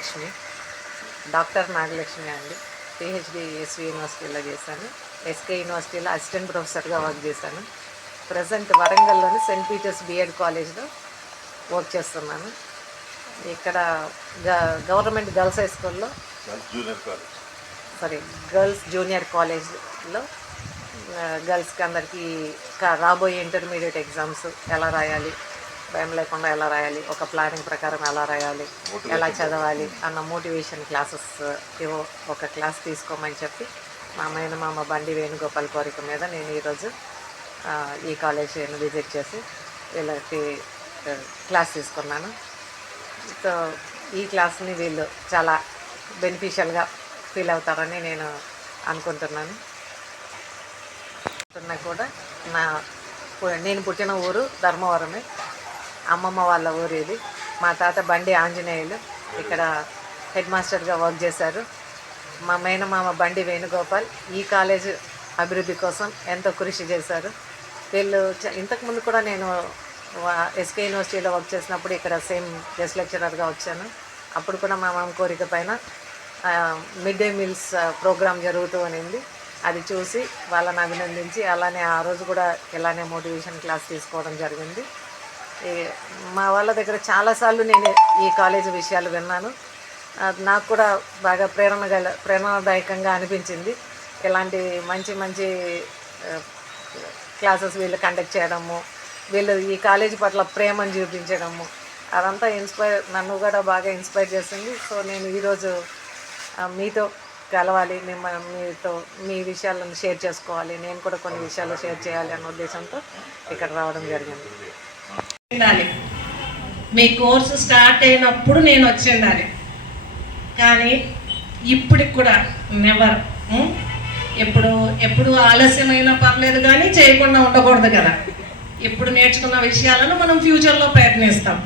Nagalakshmi, doctor Nagalakshmi అండి. PhD SV యూనివర్సిటీలో చేశాను. ఎస్కే యూనివర్సిటీలో అసిస్టెంట్ ప్రొఫెసర్గా వర్క్ చేశాను. ప్రజెంట్ వరంగల్లోని సెయింట్ పీటర్స్ బిఎడ్ కాలేజ్లో వర్క్ చేస్తున్నాను. ఇక్కడ గవర్నమెంట్ గర్ల్స్ హై స్కూల్లో గర్ల్స్ జూనియర్ కాలేజ్లో గర్ల్స్కి అందరికీ రాబోయే ఇంటర్మీడియట్ ఎగ్జామ్స్ ఎలా రాయాలి, భయం లేకుండా ఎలా రాయాలి, ఒక ప్లానింగ్ ప్రకారం ఎలా రాయాలి, ఎలా చదవాలి అన్న మోటివేషన్ క్లాసెస్ ఒక క్లాస్ తీసుకోమని చెప్పి మా బండి వేణుగోపాల్ కోరిక మీద నేను ఈరోజు ఈ కాలేజీని విజిట్ చేసి వీళ్ళకి క్లాస్ తీసుకున్నాను. సో ఈ క్లాస్ని వీళ్ళు చాలా బెనిఫిషియల్గా ఫీల్ అవుతారని నేను అనుకుంటున్నాను. కూడా నేను పుట్టిన ఊరు ధర్మవరమే, అమ్మమ్మ వాళ్ళ ఊరు ఇది. మా తాత బండి ఆంజనేయులు ఇక్కడ హెడ్ మాస్టర్గా వర్క్ చేశారు. మా మేనమామ బండి వేణుగోపాల్ ఈ కాలేజ్ అభివృద్ధి కోసం ఎంతో కృషి చేశారు. వీళ్ళు ఇంతకుముందు కూడా నేను ఎస్కే యూనివర్సిటీలో వర్క్ చేసినప్పుడు ఇక్కడ సేమ్ గెస్ట్ లెక్చరర్గా వచ్చాను. అప్పుడు కూడా మా మామ కోరిక పైన మిడ్ డే మీల్స్ ప్రోగ్రామ్ జరుగుతూ అనింది. అది చూసి వాళ్ళని అభినందించి అలానే ఆ రోజు కూడా ఇలానే మోటివేషన్ క్లాస్ తీసుకోవడం జరిగింది. మా వాళ్ళ దగ్గర చాలాసార్లు నేను ఈ కాలేజీ విషయాలు విన్నాను. నాకు కూడా బాగా ప్రేరణాదాయకంగా అనిపించింది. ఇలాంటి మంచి మంచి క్లాసెస్ వీళ్ళు కండక్ట్ చేయడము, వీళ్ళు ఈ కాలేజీ పట్ల ప్రేమను చూపించడము, అదంతా నన్ను కూడా బాగా ఇన్స్పైర్ చేసింది. సో నేను ఈరోజు మీతో కలవాలి, మీతో మీ విషయాలను షేర్ చేసుకోవాలి, నేను కూడా కొన్ని విషయాలు షేర్ చేయాలి అన్న ఉద్దేశంతో ఇక్కడ రావడం జరిగింది. మీ కోర్సు స్టార్ట్ అయినప్పుడు నేను వచ్చిండాలి, కానీ ఇప్పటికి కూడా నెవర్. ఎప్పుడు ఆలస్యమైనా పర్లేదు కానీ చేయకుండా ఉండకూడదు కదా. ఇప్పుడు నేర్చుకున్న విషయాలను మనం ఫ్యూచర్లో ప్రయత్నిస్తాం.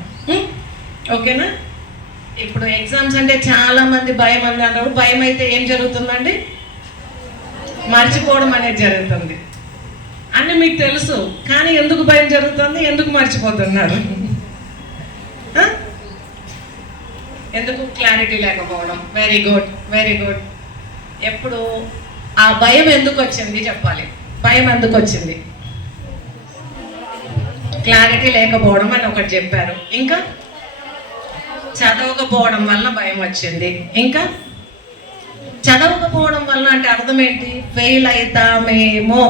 ఓకేనా? ఇప్పుడు ఎగ్జామ్స్ అంటే చాలామంది భయం అన్నారు. భయం అయితే ఏం జరుగుతుందండి? మర్చిపోవడం అనేది జరుగుతుంది అని మీకు తెలుసు. కానీ ఎందుకు భయం జరుగుతుంది? ఎందుకు మర్చిపోతున్నారు? ఎందుకు? క్లారిటీ లేకపోవడం. Very good, very good. ఎప్పుడు ఆ భయం ఎందుకు వచ్చింది చెప్పాలి. భయం ఎందుకు వచ్చింది? క్లారిటీ లేకపోవడం అని ఒకటి చెప్పారు. ఇంకా చదవకపోవడం వల్ల భయం వచ్చింది. ఇంకా చదవకపోవడం వల్ల అంటే అర్థం ఏంటి? ఫెయిల్ అవుతామేమో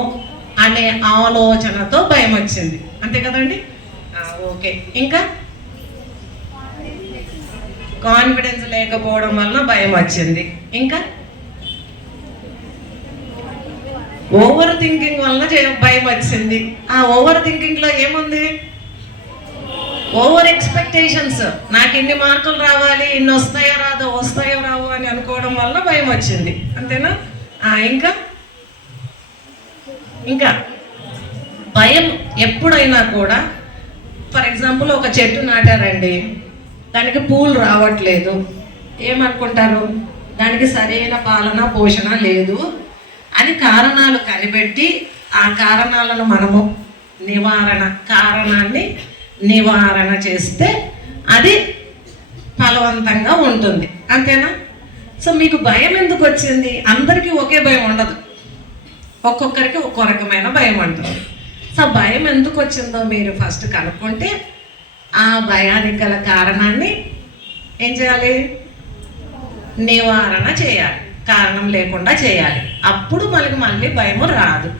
అనే ఆలోచనతో భయం వచ్చింది, అంతే కదండి? ఓకే. ఇంకా కాన్ఫిడెన్స్ లేకపోవడం వల్ల భయం వచ్చింది. ఇంకా ఓవర్ థింకింగ్ వల్ల భయం వచ్చింది. ఆ ఓవర్ థింకింగ్లో ఏముంది? Over expectations. నాకు ఇన్ని మార్కులు రావాలి, ఇన్ని వస్తాయో రావు అని అనుకోవడం వల్ల భయం వచ్చింది, అంతేనా? ఇంకా భయం ఎప్పుడైనా కూడా, ఫర్ ఎగ్జాంపుల్ ఒక చెట్టు నాటారండి, దానికి పూలు రావట్లేదు. ఏమనుకుంటారు? దానికి సరైన పాలన పోషణ లేదు అని కారణాలు కనిపెట్టి ఆ కారణాలను మనము కారణాన్ని నివారణ చేస్తే అది ఫలవంతంగా ఉంటుంది, అంతేనా? సో మీకు భయం ఎందుకు వచ్చింది? అందరికీ ఒకే భయం ఉండదు, ఒక్కొక్కరికి ఒక్కో రకమైన భయం ఉంటుంది. సో భయం ఎందుకు వచ్చిందో మీరు ఫస్ట్ కనుక్కుంటే ఆ భయానికి గల కారణాన్ని ఏం చేయాలి? నివారణ చేయాలి, కారణం లేకుండా చేయాలి. అప్పుడు మళ్ళీ భయము రాదు.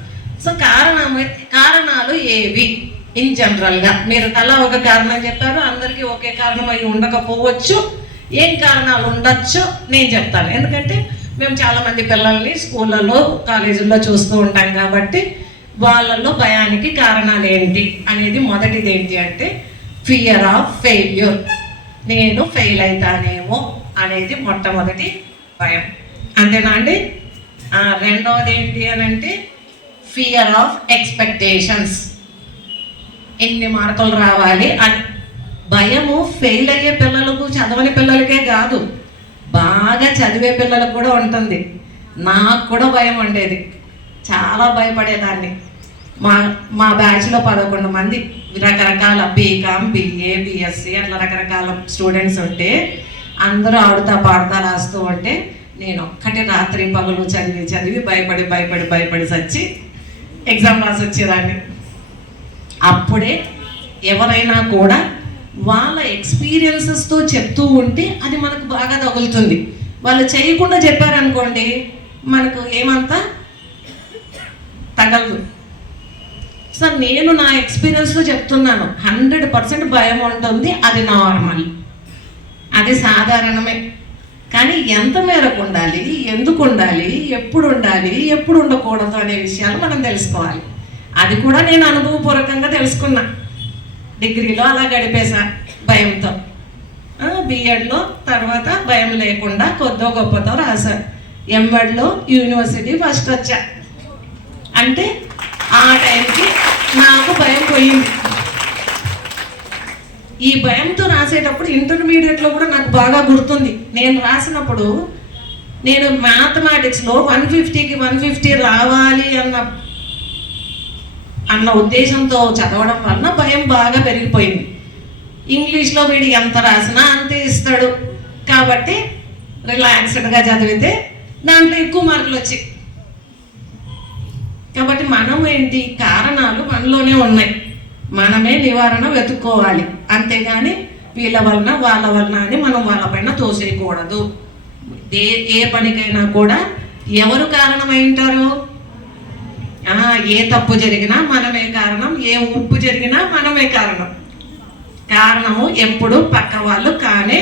సో కారణాలు ఏవి? ఇన్ జనరల్గా మీరు తలా ఒక కారణం చెప్పారు, అందరికీ ఒకే కారణం అయి ఉండకపోవచ్చు. ఏం కారణాలు ఉండొచ్చు నేను చెప్తాను. ఎందుకంటే మేము చాలామంది పిల్లల్ని స్కూళ్ళలో కాలేజీల్లో చూస్తూ ఉంటాం కాబట్టి వాళ్ళల్లో భయానికి కారణాలు ఏంటి అనేది మొదటిది ఏంటి అంటే ఫియర్ ఆఫ్ ఫెయిల్యూర్. నేను ఫెయిల్ అవుతానేమో అనేది మొట్టమొదటి భయం, అంతేనా అండి? రెండవది ఏంటి అని అంటే ఫియర్ ఆఫ్ ఎక్స్పెక్టేషన్స్. ఎన్ని మార్కులు రావాలి అని భయము. ఫెయిల్ అయ్యే పిల్లలకు, చదవని పిల్లలకే కాదు, బాగా చదివే పిల్లలకు కూడా ఉంటుంది. నాకు కూడా భయం ఉండేది, చాలా భయపడేదాన్ని. మా బ్యాచ్లో 11 మంది రకరకాల బీకామ్, బిఏ, బిఎస్సి అట్లా రకరకాల స్టూడెంట్స్ ఉంటే అందరూ ఆడుతా పాడుతా రాస్తూ ఉంటే నేను ఒక్కటి రాత్రి పగలు చదివి భయపడి చచ్చి ఎగ్జామ్ రాసి వచ్చేదాన్ని. అప్పుడే ఎవరైనా కూడా వాళ్ళ ఎక్స్పీరియన్సెస్తో చెప్తూ ఉంటే అది మనకు బాగా తగులుతుంది. వాళ్ళు చేయకుండా చెప్పారనుకోండి మనకు ఏమంతా తగలదు. సార్ నేను నా ఎక్స్పీరియన్స్లో చెప్తున్నాను, 100% భయం ఉంటుంది, అది నార్మల్, అది సాధారణమే. కానీ ఎంత మేరకు ఉండాలి, ఎందుకు ఉండాలి, ఎప్పుడు ఉండకూడదు అనే విషయాలు మనం తెలుసుకోవాలి. అది కూడా నేను అనుభవపూర్వకంగా తెలుసుకున్నా. డిగ్రీలో అలా గడిపేశా భయంతో, బిఎడ్లో తర్వాత భయం లేకుండా కొద్దో గొప్పతో రాశా, ఎంఎడ్లో యూనివర్సిటీ ఫస్ట్ వచ్చా. అంటే ఆ టైంకి నాకు భయం పోయింది. ఈ భయంతో రాసేటప్పుడు ఇంటర్మీడియట్లో కూడా నాకు బాగా గుర్తుంది. నేను రాసినప్పుడు నేను మ్యాథమెటిక్స్లో 150కి 150 రావాలి అన్న ఉద్దేశంతో చదవడం వలన భయం బాగా పెరిగిపోయింది. ఇంగ్లీష్లో వీడు ఎంత రాసినా అంతే ఇస్తాడు కాబట్టి రిలాక్స్డ్గా చదివితే దాంట్లో ఎక్కువ మార్కులు వచ్చాయి. కాబట్టి మనం ఏంటి, కారణాలు మనలోనే ఉన్నాయి, మనమే నివారణ వెతుక్కోవాలి. అంతేగాని వీళ్ళ వలన వాళ్ళ వలన అని మనం వాళ్ళపైన తోసేయకూడదు. ఏ పనికైనా కూడా ఎవరు కారణమై ఉంటారు? ఏ తప్పు జరిగినా మనమే కారణం, ఏ ఉప్పు జరిగినా మనమే కారణం. కారణము ఎప్పుడు పక్క వాళ్ళు కానే